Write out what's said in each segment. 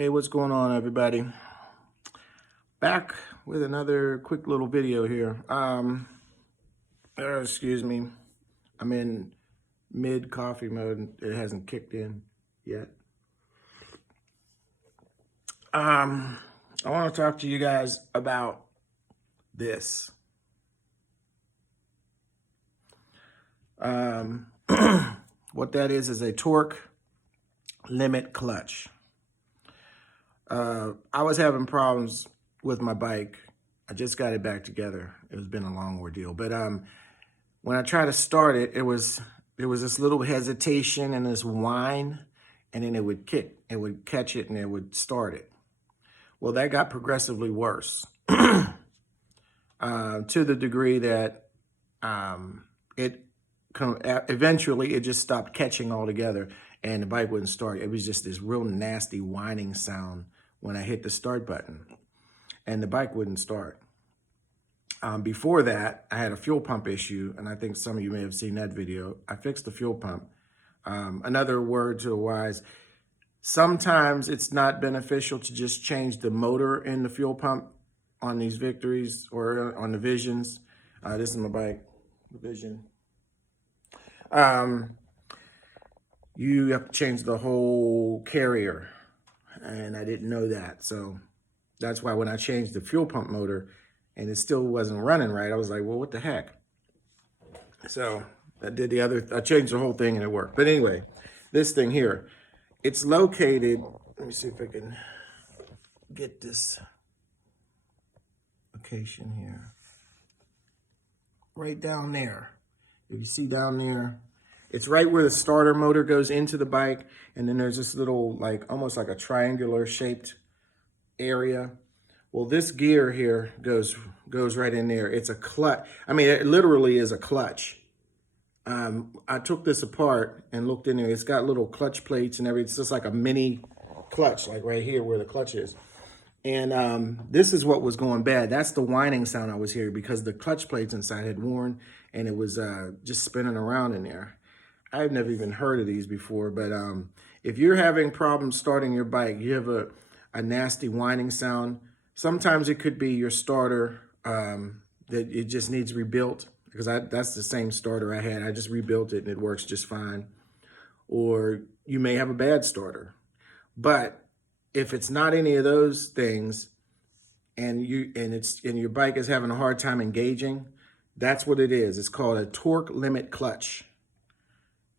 Hey, what's going on, everybody? Back with another quick little video here. Excuse me. I'm in mid coffee mode. It hasn't kicked in yet. I want to talk to you guys about this. What that is a torque limit clutch. I was having problems with my bike. I just got it back together. It's been a long ordeal. But when I tried to start it, there was this little hesitation and this whine, and then it would kick. It would catch it and it would start it. Well, that got progressively worse to the degree that eventually it just stopped catching altogether and the bike wouldn't start. It was just this real nasty whining sound when I hit the start button and the bike wouldn't start. Before that, I had a fuel pump issue, and I think some of you may have seen that video. I fixed the fuel pump. Another word to the wise, sometimes it's not beneficial to just change the motor in the fuel pump on these Victories or on the Visions. This is my bike, the Vision. You have to change the whole carrier, and I didn't know that. So that's why when I changed the fuel pump motor and it still wasn't running right, I was like, well, what the heck? So I changed the whole thing and it worked. But anyway, this thing here, it's located, let me see if I can get this location here. Right down there. If you see down there, it's right where the starter motor goes into the bike. And then there's this little, almost like a triangular shaped area. Well, this gear here goes right in there. It's a clutch. I mean, it literally is a clutch. I took this apart and looked in there. It's got little clutch plates and everything. It's just like a mini clutch, like right here where the clutch is. And this is what was going bad. That's the whining sound I was hearing because the clutch plates inside had worn and it was just spinning around in there. I've never even heard of these before, but if you're having problems starting your bike, you have a nasty whining sound. Sometimes it could be your starter that it just needs rebuilt, because that's the same starter I had. I just rebuilt it and it works just fine. Or you may have a bad starter. But if it's not any of those things and your bike is having a hard time engaging, that's what it is. It's called a torque limit clutch.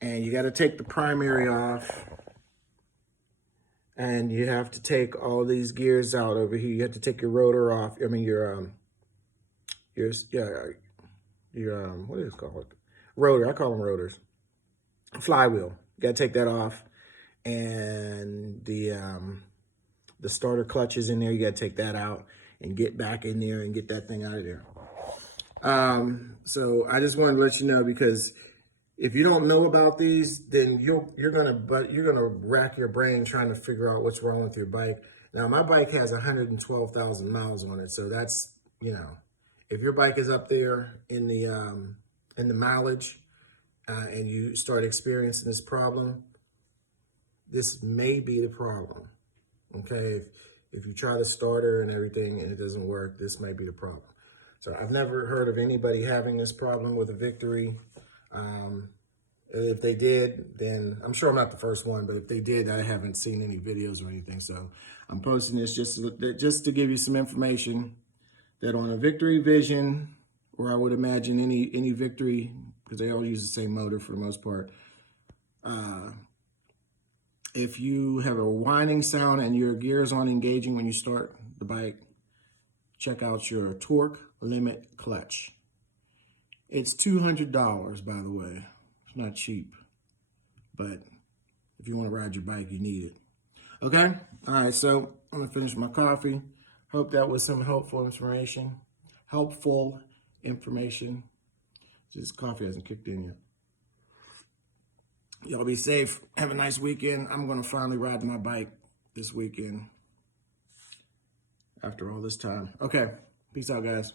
And you got to take the primary off. And you have to take all these gears out over here. You have to take your rotor off. I mean, your what is it called? Rotor. I call them rotors. Flywheel. You got to take that off. And the starter clutch is in there. You got to take that out and get back in there and get that thing out of there. So I just wanted to let you know, because if you don't know about these, then you're gonna rack your brain trying to figure out what's wrong with your bike. Now, my bike has 112,000 miles on it, so that's, if your bike is up there in the mileage and you start experiencing this problem, this may be the problem. Okay, if you try the starter and everything and it doesn't work, this may be the problem. So I've never heard of anybody having this problem with a Victory. If they did, then I'm sure I'm not the first one, but if they did, I haven't seen any videos or anything. So I'm posting this just to give you some information that on a Victory Vision, or I would imagine any Victory, because they all use the same motor for the most part. If you have a whining sound and your gears aren't engaging when you start the bike, check out your torque limit clutch. It's $200, by the way. It's not cheap, but if you want to ride your bike, you need it. Okay? All right, so I'm going to finish my coffee. Hope that was some helpful information. This coffee hasn't kicked in yet. Y'all be safe. Have a nice weekend. I'm going to finally ride my bike this weekend after all this time. Okay. Peace out, guys.